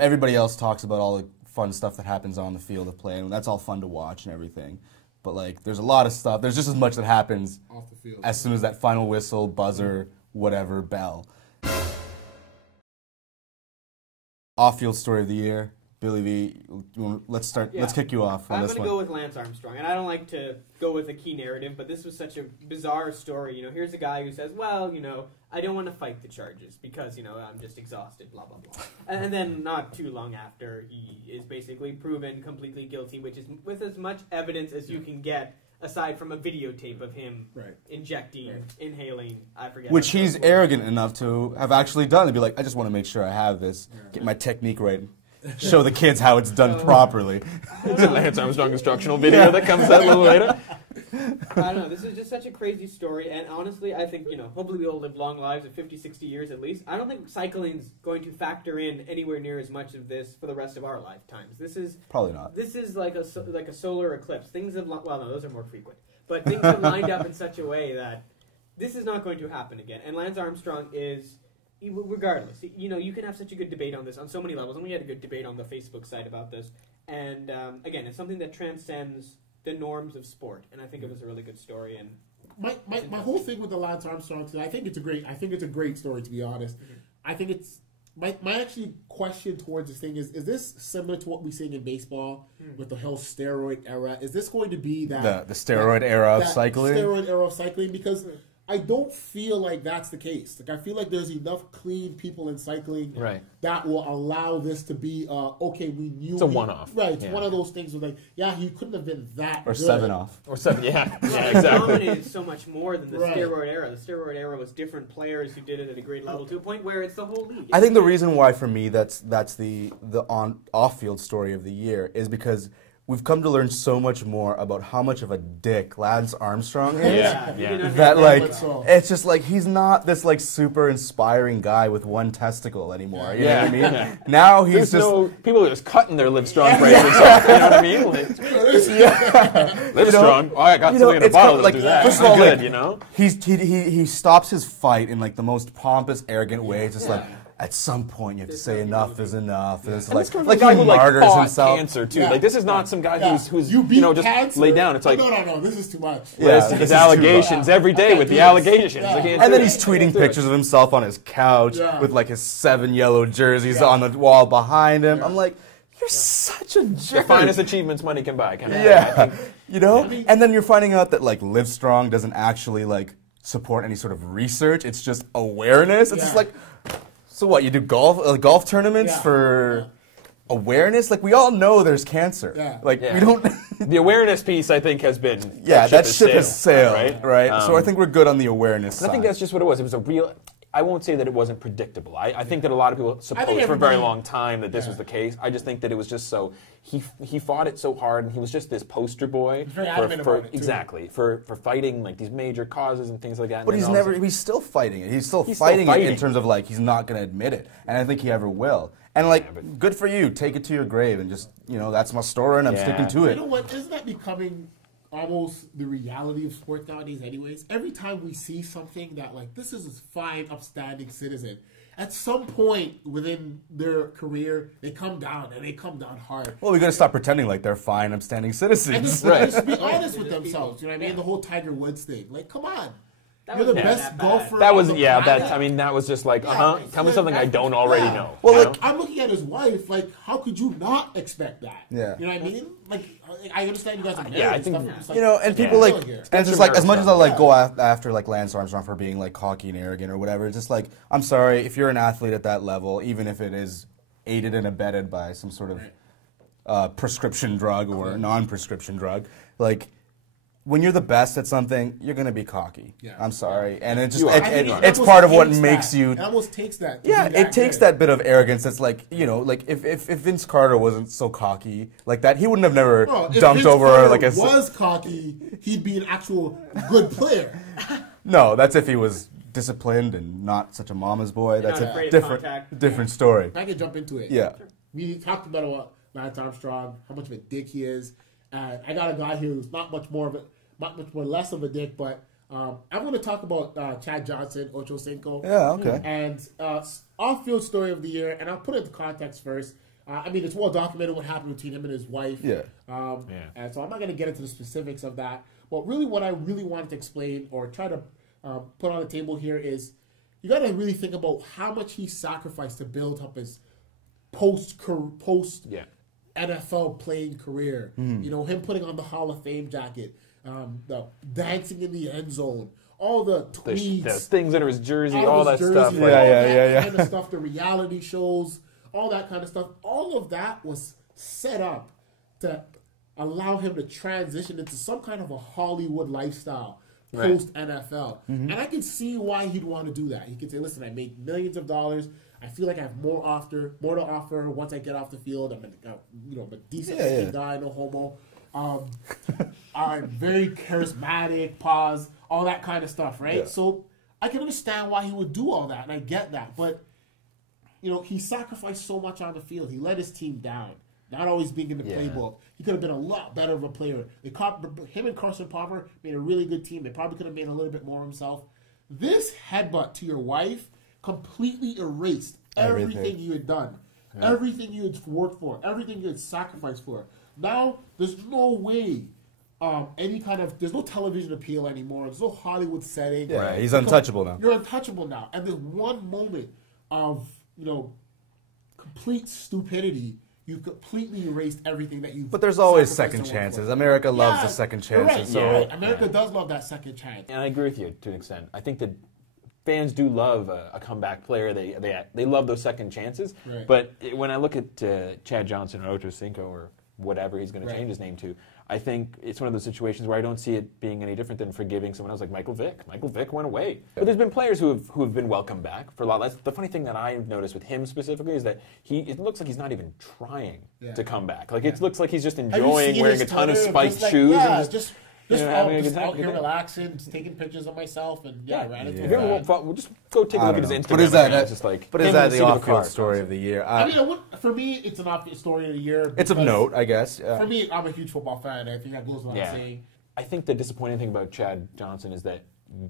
everybody else talks about all the fun stuff that happens on the field of play, and that's all fun to watch and everything. But like, there's a lot of stuff. There's just as much that happens off the field as soon as that final whistle, buzzer, whatever, bell. Off-field story of the year. Billy V, let's start. Yeah. Let's kick you off on this one. I'm going to go with Lance Armstrong, and I don't like to go with a key narrative, but this was such a bizarre story. You know, here's a guy who says, "Well, you know, I don't want to fight the charges because you know I'm just exhausted." Blah blah blah. And then not too long after, he is basically proven completely guilty, which is with as much evidence as you can get, aside from a videotape of him injecting, inhaling. I forget. Which he's arrogant enough to have actually done. To be like, I just want to make sure I have this, get my technique right. Show the kids how it's done properly. It's a Lance Armstrong instructional video that comes out a little later. I don't know. This is just such a crazy story, and honestly, I think, you know, hopefully we all live long lives of 50, 60 years at least. I don't think cycling's going to factor in anywhere near as much of this for the rest of our lifetimes. This is probably not. This is like a solar eclipse. Things have well, no, those are more frequent, but things have lined up in such a way that this is not going to happen again. And Lance Armstrong is. Regardless, you know, you can have such a good debate on this on so many levels, and we had a good debate on the Facebook site about this. And again, it's something that transcends the norms of sport, and I think it was a really good story. And my whole thing with the Lance Armstrong today, I think it's a great story, to be honest. Mm-hmm. I think it's my actually question towards this thing is this similar to what we're seeing in baseball with the whole steroid era? Is this going to be the steroid era of cycling? Steroid era of cycling, because I don't feel like that's the case. Like, I feel like there's enough clean people in cycling that will allow this to be, okay, we knew. It's a one-off. Right, it's one of those things where, like, yeah, he couldn't have been that or good. 7 off. Or 7, yeah. Yeah, exactly. It dominated so much more than the steroid era. The steroid era was different players who did it at a great level to a point where it's the whole league. I think the reason why, for me, that's the off-field story of the year is because we've come to learn so much more about how much of a dick Lance Armstrong is. That, like, it's just like he's not this like super inspiring guy with one testicle anymore. You know what I mean? Yeah. Now he's people are just cutting their Livestrong bracelets off. You know what I mean? Like, Livestrong. Oh, I got something in a bottle to do that. First of all, good, like, you know, he stops his fight in like the most pompous, arrogant way. It's just like, at some point, you have to say enough is enough. And it's like a guy who martyrs himself. Cancer too. Like, this is not some guy who's you just cancer? laid down. It's like no, this is too much. His allegations every day with the allegations. And then he's tweeting pictures of himself on his couch with like his 7 yellow jerseys on the wall behind him. I'm like, you're such a jerk. The finest achievements money can buy. You know. And then you're finding out that like Livestrong doesn't actually like support any sort of research. It's just awareness. It's just like. So what, you do golf tournaments for awareness? Like, we all know there's cancer. We don't... The awareness piece, I think, has been... that ship has sailed, right? So I think we're good on the awareness side. I think that's just what it was. It was a real... I won't say that it wasn't predictable. I think that a lot of people supposed for a very long time that this was the case. I just think that it was just so... He fought it so hard, and he was just this poster boy for fighting like these major causes and things like that. But he's still fighting it. He's still fighting it in terms of like he's not going to admit it, and I think he ever will. And like, good for you. Take it to your grave, and just that's my story, and I'm sticking to it. You know what? Isn't that becoming almost the reality of sports nowadays? Anyways, every time we see something that like this is a fine, upstanding citizen. At some point within their career, they come down, and they come down hard. Well, we got to stop pretending like they're fine, upstanding citizens. And just be honest with themselves. You know what I mean? The whole Tiger Woods thing. Like, come on. You're the best golfer. That was that was just like, tell me something I don't already know. Well, like, I'm looking at his wife. Like, how could you not expect that? Yeah. You know what I mean? Like, I understand you guys are married. I think like, and people like, and it's just like as much as I like go after like Lance Armstrong for being like cocky and arrogant or whatever. It's just like, I'm sorry, if you're an athlete at that level, even if it is aided and abetted by some sort of prescription drug or non-prescription drug, like. When you're the best at something, you're gonna be cocky. I'm sorry, and it just it's part of what makes you. It almost takes that. It takes that bit of arrogance. That's like like if Vince Carter wasn't so cocky like that, he wouldn't have never dunked over like a. If Vince was cocky, he'd be an actual good player. No, that's if he was disciplined and not such a mama's boy. That's a different story. I can jump into it. Yeah. We talked about Lance Armstrong, how much of a dick he is. I got a guy here who's not much more less of a dick, but I'm going to talk about Chad Johnson, Ocho Cinco. Yeah, okay. And off-field story of the year, and I'll put it into context first. I mean, it's well documented what happened between him and his wife. Yeah. And so I'm not going to get into the specifics of that. But really what I really wanted to explain or try to put on the table here is you got to really think about how much he sacrificed to build up his post NFL playing career. You know, him putting on the Hall of Fame jacket, the dancing in the end zone, all the tweets, the things under his jersey, all that stuff. That kind of stuff, the reality shows, all that kind of stuff. All of that was set up to allow him to transition into some kind of a Hollywood lifestyle post NFL. And I can see why he'd want to do that. He could say, listen, I made millions of dollars. I feel like I have more to offer once I get off the field. I'm a decent looking guy, no homo. I'm very charismatic, all that kind of stuff, right? Yeah. So I can understand why he would do all that, and I get that. But, you know, he sacrificed so much on the field. He let his team down, not always being in the playbook. He could have been a lot better of a player. Him and Carson Palmer made a really good team. They probably could have made a little bit more himself. This headbutt to your wife completely erased everything you had done, everything you had worked for, everything you had sacrificed for. Now, there's no way there's no television appeal anymore. There's no Hollywood setting. Yeah, he's untouchable now. You're untouchable now. And there's one moment of, complete stupidity. You completely erased everything that you've. But there's always second chances. America loves the second chances. Right. America does love that second chance. And I agree with you to an extent. I think that fans do love a comeback player. They love those second chances. Right. But when I look at Chad Johnson or Ocho Cinco or whatever he's going to change his name to, I think it's one of those situations where I don't see it being any different than forgiving someone else like Michael Vick. Michael Vick went away. But there's been players who have been welcomed back for a lot less. The funny thing that I've noticed with him specifically is that it looks like he's not even trying to come back. Like it looks like he's just enjoying wearing a ton of spiked shoes. And just out here relaxing, just taking pictures of myself, and ran into we'll just go take a look at his Instagram. But is that the off-field story of the year? I mean, for me, it's an off-field story of the year. It's of note, I guess. For me, I'm a huge football fan. I think that goes without saying. I think the disappointing thing about Chad Johnson is that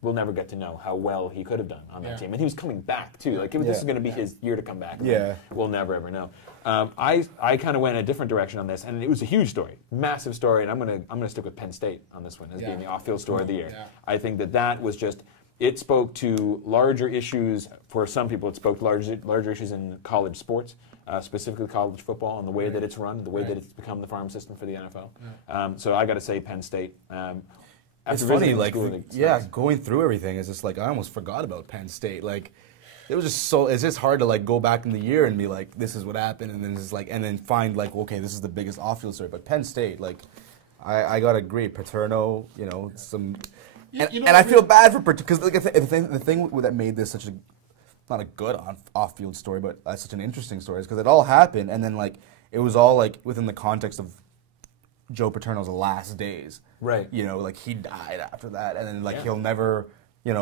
we'll never get to know how well he could have done on that team. And he was coming back, too. Like, this is going to be his year to come back. We'll never, ever know. I kind of went in a different direction on this, and it was a huge story, massive story, and I'm gonna stick with Penn State on this one as being the off-field story of the year. Yeah. I think that was just, it spoke to larger issues. For some people, it spoke to larger issues in college sports, specifically college football, and the way that it's run, the way that it's become the farm system for the NFL. So I got to say Penn State. It's funny, going through everything, it's just like I almost forgot about Penn State. Like, it was just it's just hard to go back in the year and be like, this is what happened, and then and then find okay, this is the biggest off-field story. But Penn State, I gotta agree, Paterno, some, and I feel bad for because the thing that made this such not a good off-field story, but such an interesting story is because it all happened, and then it was all within the context of Joe Paterno's last days. Right. He died after that, and then he'll never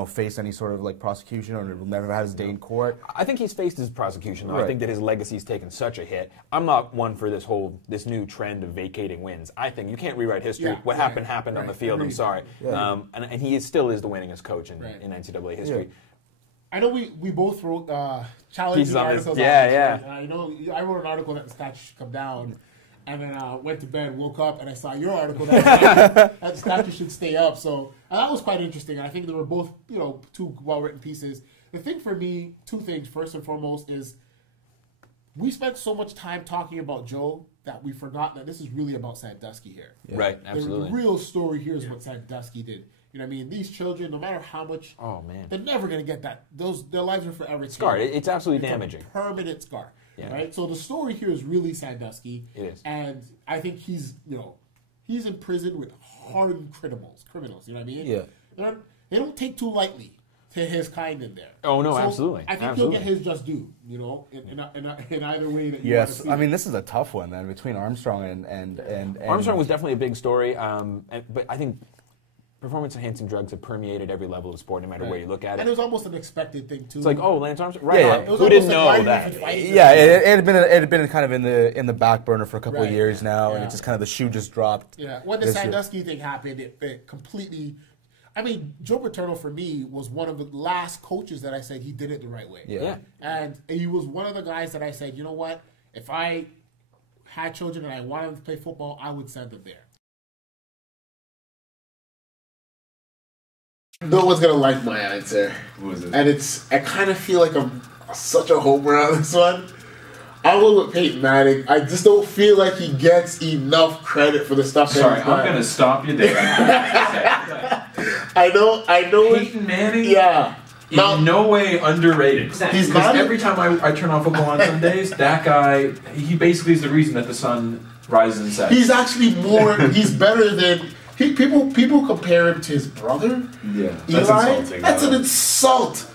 face any sort of prosecution, or will never have his day in court. I think he's faced his prosecution, though. Right. I think that his legacy's taken such a hit. I'm not one for this new trend of vacating wins. I think you can't rewrite history. What happened on the field. I'm sorry. Yeah. And he still is the winningest coach in NCAA history. I know we both wrote challenging articles. I know I wrote an article that the statue should come down. And then went to bed, woke up, and I saw your article that the statue should stay up. So that was quite interesting. And I think they were both, two well-written pieces. The thing for me, two things. First and foremost is we spent so much time talking about Joe that we forgot that this is really about Sandusky here. Yeah. Right, absolutely. The real story here is what Sandusky did. You know what I mean? These children, no matter how much, they're never going to get that. Their lives are forever scarred. It's absolutely damaging. A permanent scar. Yeah. Right? So the story here is really Sandusky. It is. And I think he's in prison with hardened criminals. You know what I mean? Yeah. They don't take too lightly to his kind in there. Oh, no, so absolutely. I think he'll get his just due, in either way that you want to see. I mean, this is a tough one, then, between Armstrong and Armstrong was definitely a big story, but I think performance-enhancing drugs have permeated every level of sport, no matter where you look at it. And it was almost an expected thing, too. It's like, Lance Armstrong? Right. Who didn't know that? It had been kind of in the back burner for a couple of years now, and it's just kind of the shoe just dropped. Yeah, when the Sandusky thing happened, it completely... I mean, Joe Paterno, for me, was one of the last coaches that I said he did it the right way. Yeah. And he was one of the guys that I said, you know what? If I had children and I wanted them to play football, I would send them there. No one's gonna like my answer. What was it? And I kind of feel like I'm such a homer on this one. I'll go with Peyton Manning. I just don't feel like he gets enough credit for the stuff that he's done. I'm gonna stop you there. I know. Peyton Manning? Yeah. In no way underrated. He's Because every time I turn on football on Sundays, that guy, he basically is the reason that the sun rises and sets. He's actually more. He's better than. People compare him to his brother. Yeah, Eli. that's insulting. That's an insult.